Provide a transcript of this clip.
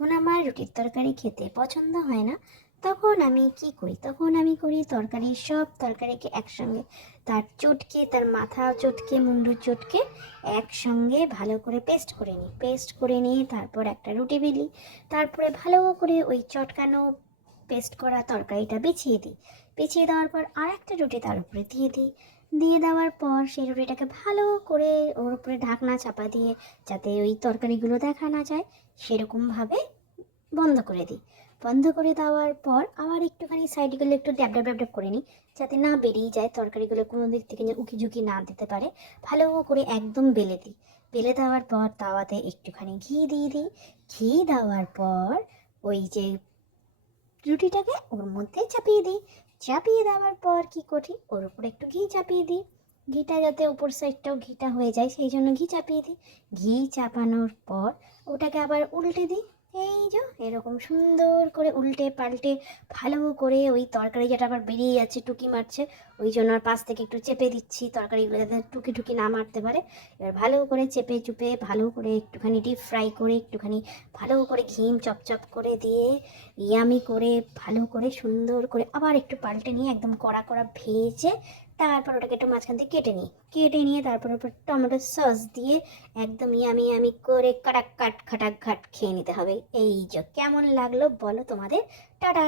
যখন আমার রুটির তরকারি খেতে পছন্দ হয় না, তখন আমি কি করি? তখন আমি করি তরকারির সব তরকারিকে একসঙ্গে, তার চটকে, তার মাথা চটকে, মুন্ডু চটকে একসঙ্গে ভালো করে পেস্ট করে নিই। পেস্ট করে নিয়ে তারপর একটা রুটি বেলি। তারপরে ভালো করে ওই চটকানো পেস্ট করা তরকারিটা বিছিয়ে দিই। বিছিয়ে দেওয়ার পর আর একটা রুটি তার উপরে দিয়ে দিই। দিয়ে দেওয়ার পর সেই রুটিটাকে ভালো করে ওর উপরে ঢাকনা চাপা দিয়ে, যাতে ওই তরকারিগুলো দেখা না যায়, সেরকমভাবে বন্ধ করে দিই। বন্ধ করে দেওয়ার পর আবার একটুখানি সাইডগুলো একটু ড্যাব ড্যাব ড্যাব ড্যাব করে নিই, যাতে না বেরিয়ে যায় তরকারিগুলো, কোনো দিক থেকে যেন উকি ঝুঁকি না দিতে পারে। ভালো করে একদম বেলে দিই। বেলে দেওয়ার পর তাওয়াতে একটুখানি ঘি দিয়ে দিই। ঘি দেওয়ার পর ওই যে রুটিটাকে ওর মধ্যে চাপিয়ে দিই। চাপিয়ে দেওয়ার পর কি করি, ওর উপরে একটু ঘি চাপিয়ে দিই। ঘিটা যাতে উপর সাইডটাও ঘিটা হয়ে যায়, সেই জন্য ঘি চাপিয়ে দিই। ঘি চাপানোর পর ওটাকে আবার উল্টে দিই। এই যে এরকম সুন্দর করে উল্টে পাল্টে ভালো করে ওই তরকারি যেটা আবার বেরিয়ে যাচ্ছে, টুকি মারছে, ওই জন্য আর পাশ থেকে একটু চেপে দিচ্ছি তরকারিগুলো যাতে টুকি টুকি না মারতে পারে। এবার ভালো করে চেপে চুপে ভালো করে একটুখানি ডিপ ফ্রাই করে, একটুখানি ভালো করে ঘিম চপচপ করে দিয়ে ইয়ামি করে ভালো করে সুন্দর করে আবার একটু পাল্টে নিয়ে একদম কড়া কড়া ভেজে, তারপর ওটাকে একটু মাঝখান থেকে কেটে নিই। কেটে নিয়ে তারপর ওপর টমেটো সস দিয়ে একদম ইয়ামি ইয়ামি করে কাটাক কাট খাটাক ঘাট খেয়ে নিতে হবে। এই যে কেমন লাগলো বলো তোমাদের। টাটা।